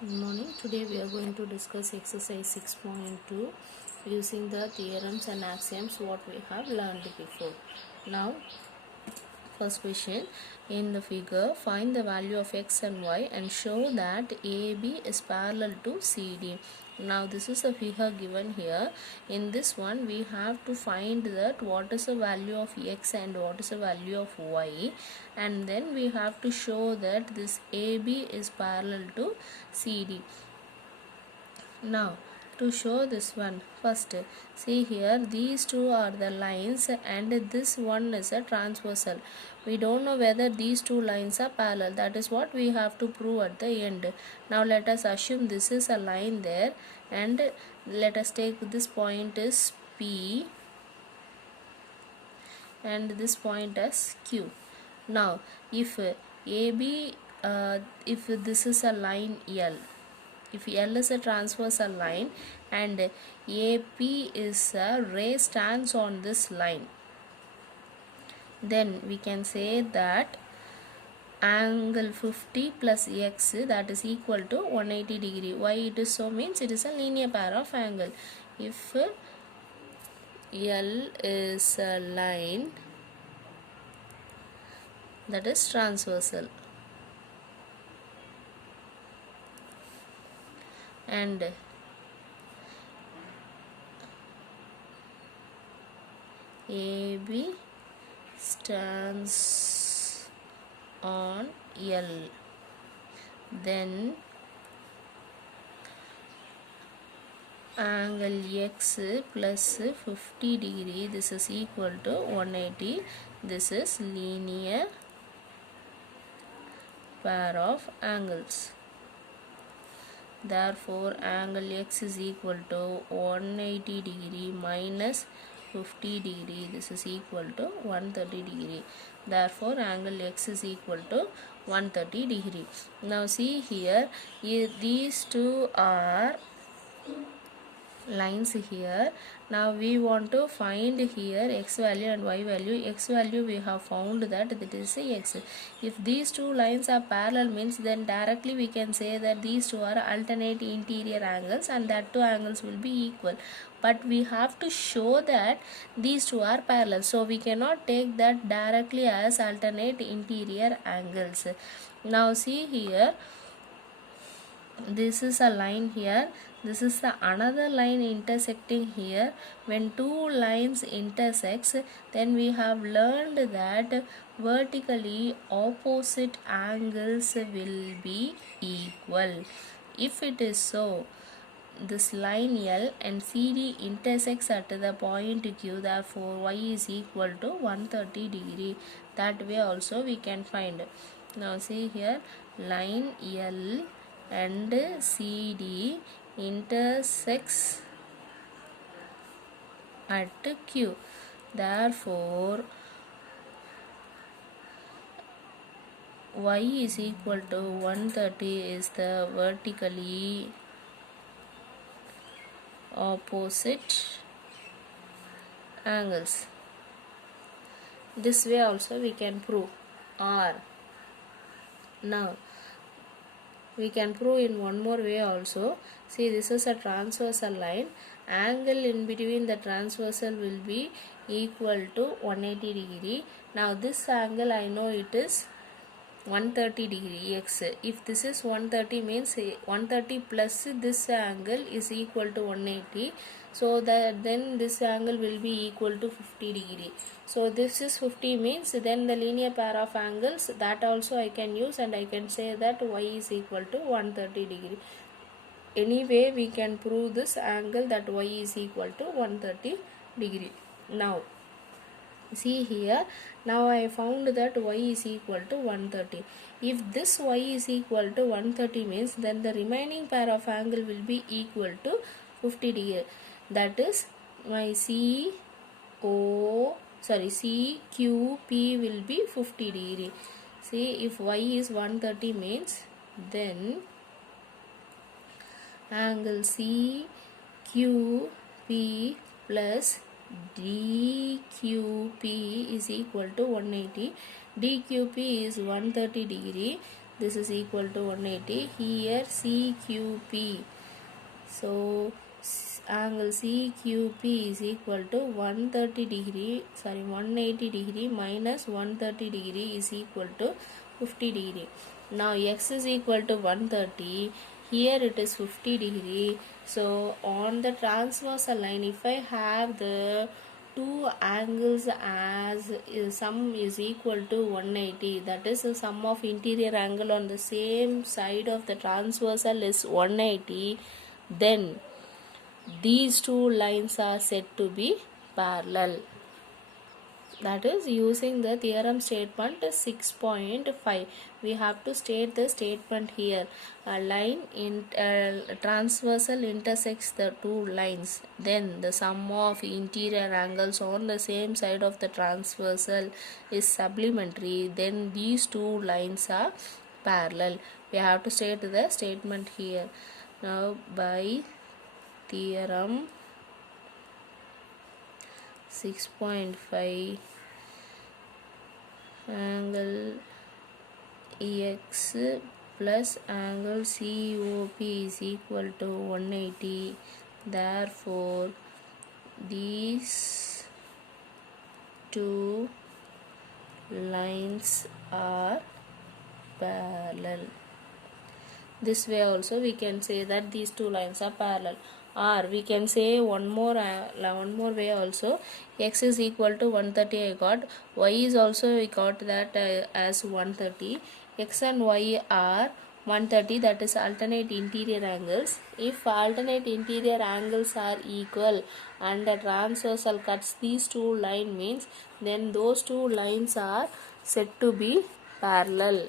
Good morning. Today we are going to discuss exercise 6.2 using the theorems and axioms what we have learned before. Now, first question, in the figure find the value of x and y and show that AB is parallel to CD. Now this is the figure given here. In this one we have to find that what is the value of x and what is the value of y, and then we have to show that this AB is parallel to CD. Now to show this one, first see here, these two are the lines and this one is a transversal. We don't know whether these two lines are parallel. That is what we have to prove at the end. Now let us assume this is a line there, and let us take this point is P and this point as Q. Now if AB, if this is a line L, if L is a transversal line and AP is a ray stands on this line, then we can say that angle 50 plus x, that is equal to 180 degree. Why it is so? Means it is a linear pair of angle. If L is a line that is transversal and AB stands on L, then angle x plus 50 degree, this is equal to 180. This is linear pair of angles. Therefore angle x is equal to 180 degree minus 50 degree, this is equal to 130 degree. Therefore angle x is equal to 130 degree. Now see here, these two are lines here. Now we want to find here x value and y value. X value we have found that it is x. If these two lines are parallel, means then directly we can say that these two are alternate interior angles and that two angles will be equal. But we have to show that these two are parallel, so we cannot take that directly as alternate interior angles. Now see here, this is a line here, this is the another line intersecting here. When two lines intersects, then we have learned that vertically opposite angles will be equal. If it is so, this line L and CD intersects at the point Q, therefore y is equal to 130 degree. That way also we can find. Now see here, line L and CD intersects at Q, therefore y is equal to 130 is the vertically opposite angles. This way also we can prove. Or now we can prove in one more way also. See, this is a transversal line. Angle in between the transversal will be equal to 180 degree. Now this angle I know it is 130 degree x. If this is 130 means 130 plus this angle is equal to 180. So that then this angle will be equal to 50 degree. So this is 50 means then the linear pair of angles, that also I can use and I can say that y is equal to 130 degree. Anyway we can prove this angle that y is equal to 130 degree. Now see here, now I found that y is equal to 130. If this y is equal to 130 means then the remaining pair of angle will be equal to 50 degree. That is my CQP will be 50 degree. See, if y is 130 means then angle CQP plus DQP is equal to 180. DQP is 130 degree. this is equal to 180. Here CQP, so angle CQP is equal to 180 degree minus 130 degree is equal to 50 degree. Now x is equal to 130, here it is 50 degree. So on the transversal line, if I have the two angles as sum is equal to 180, that is the sum of interior angle on the same side of the transversal is 180, then these two lines are said to be parallel. That is using the theorem statement 6.5. We have to state the statement here. A line in transversal intersects the two lines. Then the sum of interior angles on the same side of the transversal is supplementary. Then these two lines are parallel. We have to state the statement here. Now by theorem 6.5, angle EX plus angle COP is equal to 180. Therefore, these two lines are parallel. This way also we can say that these two lines are parallel. Or we can say one more way also. X is equal to 130 I got. Y is also we got that as 130. X and Y are 130, that is alternate interior angles. If alternate interior angles are equal and the transversal cuts these two lines, means then those two lines are said to be parallel.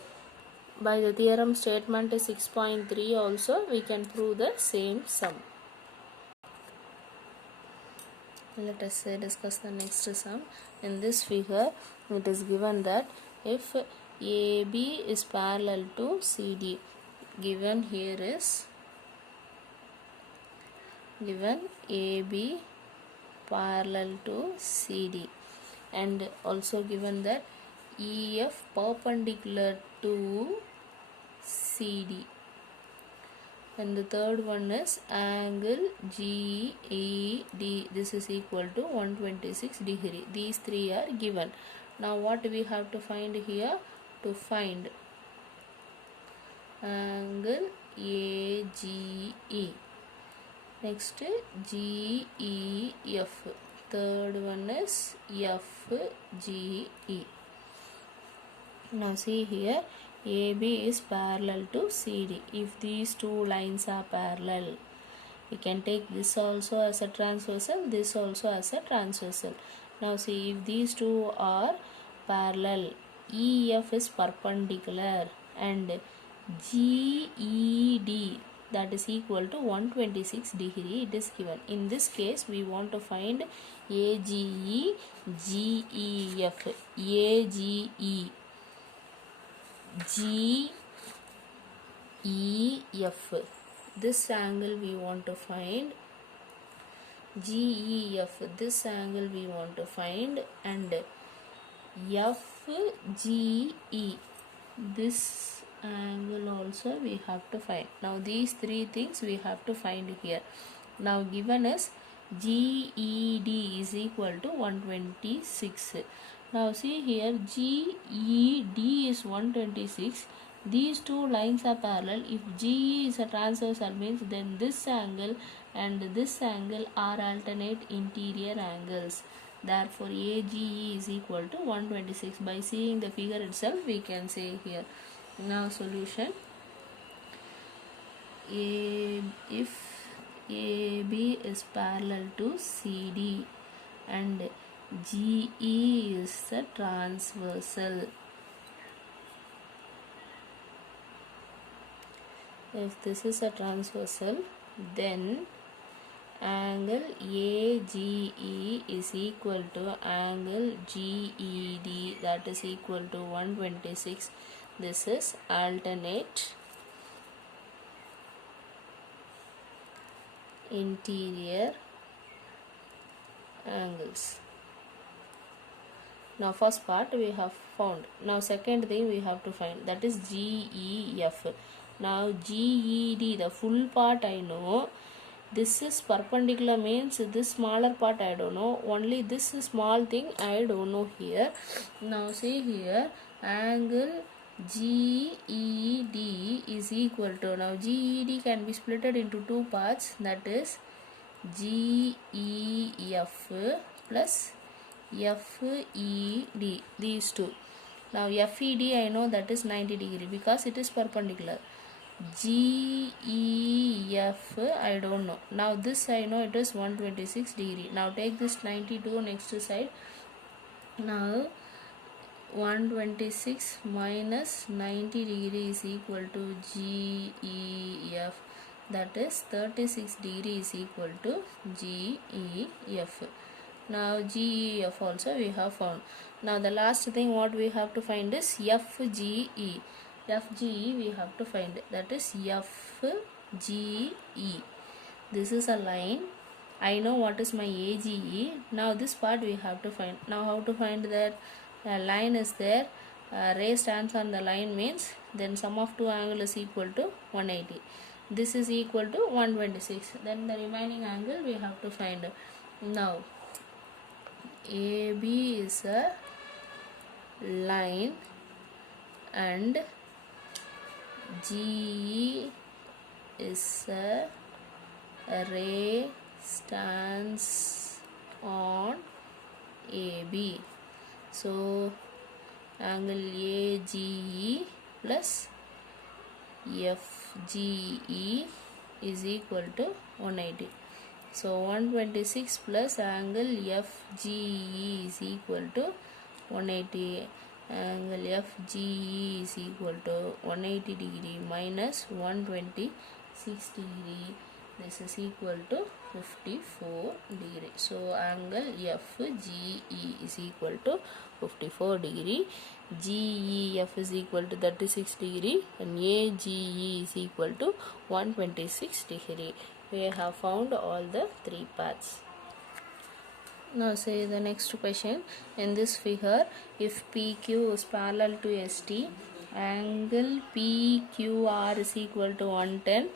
By the theorem statement 6.3 also we can prove the same sum. Let us discuss the next sum. In this figure it is given that if AB is parallel to CD, given here is given AB parallel to CD, and also given that EF perpendicular to CD, and the third one is angle GED, this is equal to 126 degree. These three are given. Now what we have to find here? To find angle AGE, next GEF, third one is FGE. Now see here, AB is parallel to CD. If these two lines are parallel, we can take this also as a transversal, this also as a transversal. Now see, if these two are parallel, EF is perpendicular and GED, that is equal to 126 degree, it is given. In this case we want to find AGE, GEF, AGE, GEF, this angle we want to find, GEF, this angle we want to find, and FGE, this angle also we have to find. Now these three things we have to find here. Now given as GED is equal to 126. Now see here, GED is 126. These two lines are parallel. If GE is a transversal, means then this angle and this angle are alternate interior angles. Therefore AGE is equal to 126. By seeing the figure itself we can say here. Now solution. If AB is parallel to CD and GE is the transversal, if this is a transversal, then angle AGE is equal to angle GED, that is equal to 126. This is alternate interior angles. Now first part we have found. Now second thing we have to find, that is GEF. Now GED, the full part I know. This is perpendicular means this smaller part I don't know. Only this small thing I don't know here. Now see here, angle GED is equal to, now GED can be splitted into two parts, that is GEF plus FED, these two. Now FED I know that is 90 degree because it is perpendicular. GEF I don't know. Now this I know it is 126 degree. Now take this 92 next side. Now 126 minus 90 degree is equal to GEF, that is 36 degree is equal to GEF. Now GEF also we have found. Now the last thing what we have to find is FGE. FGE we have to find, that is FGE. This is a line. I know what is my AGE. Now this part we have to find. Now how to find that? Line is there, ray stands on the line means then sum of two angle is equal to 180. This is equal to 126. Then the remaining angle we have to find. Now AB is a line and GE is a ray stands on AB. So angle AGE plus FGE is equal to 180. So 126 plus angle FGE is equal to 180. Angle FGE is equal to 180 degree minus 126 degree. This is equal to 54 degree. So angle FGE is equal to 54 degree. GEF is equal to 36 degree and AGE is equal to 126 degree. We have found all the three paths. Now say the next question. In this figure, if PQ is parallel to ST, angle PQR is equal to 110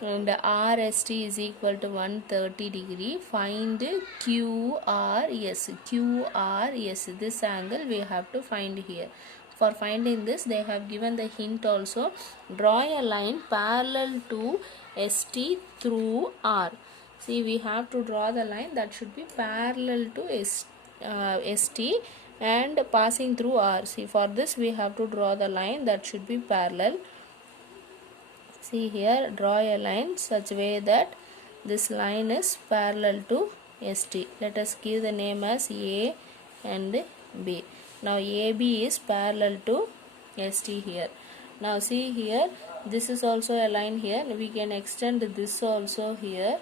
and RST is equal to 130 degree. Find QRS. QRS, this angle we have to find here. For finding this, they have given the hint also. Draw a line parallel to ST through R. See, we have to draw the line that should be parallel to ST and passing through R. See, for this we have to draw the line that should be parallel. See here, draw a line such way that this line is parallel to ST. Let us give the name as A and B. Now AB is parallel to ST here. Now see here, this is also a line here. We can extend this also here.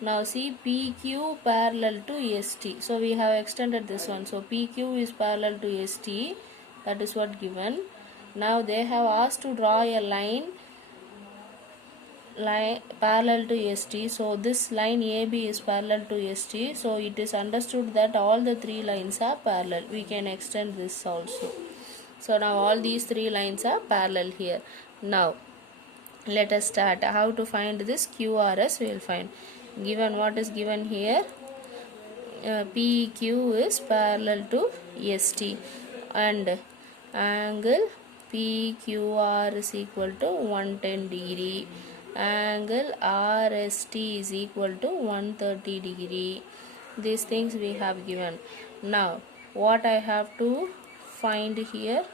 Now see, PQ parallel to ST. So we have extended this one. So PQ is parallel to ST. That is what given. Now they have asked to draw a line parallel to ST. So this line AB is parallel to ST. So it is understood that all the three lines are parallel. We can extend this also. So now all these three lines are parallel here. Now let us start. How to find this QRS? We will find. Given what is given here, PQ is parallel to ST and angle PQR is equal to 110 degree. Angle RST is equal to 130 degree. These things we have given. Now what I have to find here?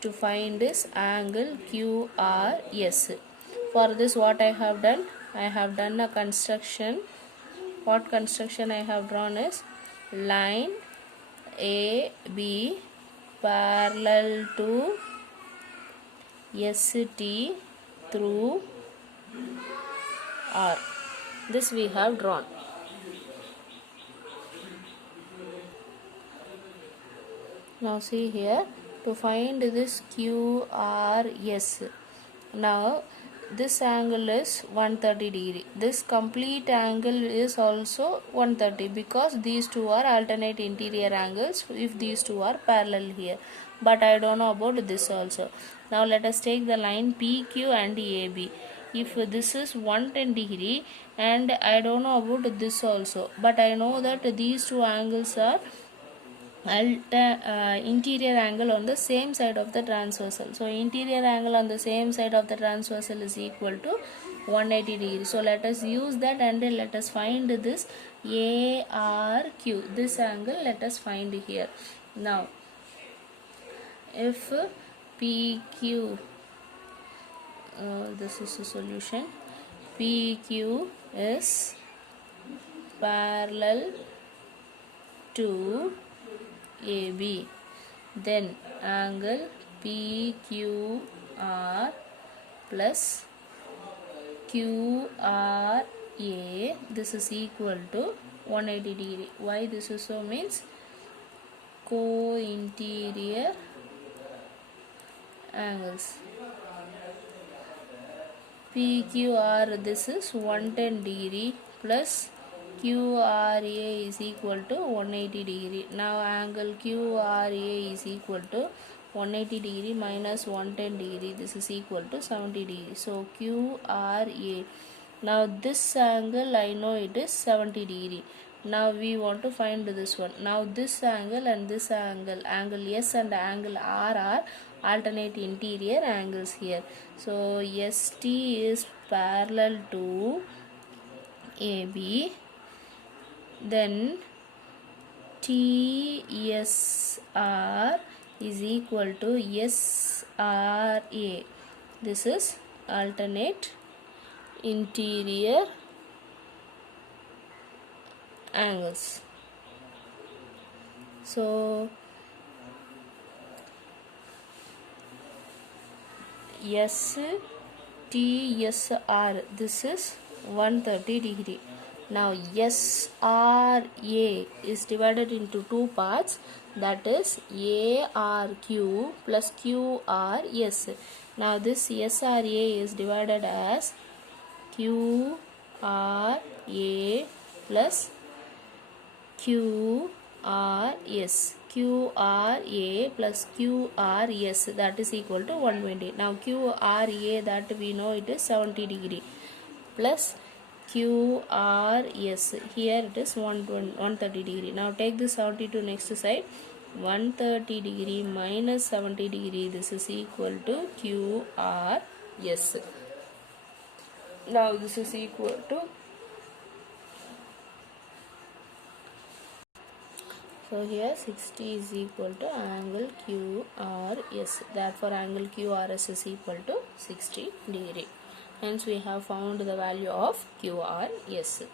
To find this angle QRS. For this what I have done? I have done a construction. What construction I have drawn is line AB parallel to ST through R. This we have drawn. Now see here, to find this QRS. Now this angle is 130 degree. This complete angle is also 130 because these two are alternate interior angles if these two are parallel here. But I don't know about this also. Now let us take the line PQ and AB. If this is 110 degree and I don't know about this also, but I know that these two angles are interior angle on the same side of the transversal. So interior angle on the same side of the transversal is equal to 180 degrees. So let us use that and let us find this ARQ. This angle let us find here. Now if PQ, this is the solution, PQ is parallel to AB, then angle PQR plus QRA, this is equal to 180 degree. Why this is so means co-interior angles. PQR, this is 110 degree plus QRA is equal to 180 degree. Now angle QRA is equal to 180 degree minus 110 degree. This is equal to 70 degree. So QRA. Now this angle I know it is 70 degree. Now we want to find this one. Now this angle and this angle, angle S and angle R are alternate interior angles here. So ST is parallel to AB, then TSR is equal to SRA. This is alternate interior angles. So STSR, this is 130 degree. Now SRA is divided into two parts, that is ARQ plus QRS. Now this SRA is divided as QRA plus QRS. QRA plus QRS, that is equal to 120. Now QRA, that we know it is 70 degree plus QRS, here it is 130 degree. Now take this 70 to next side, 130 degree minus 70 degree, this is equal to QRS. Now this is equal to, so here 60 is equal to angle QRS. Therefore angle QRS is equal to 60 degree. Hence we have found the value of QRS.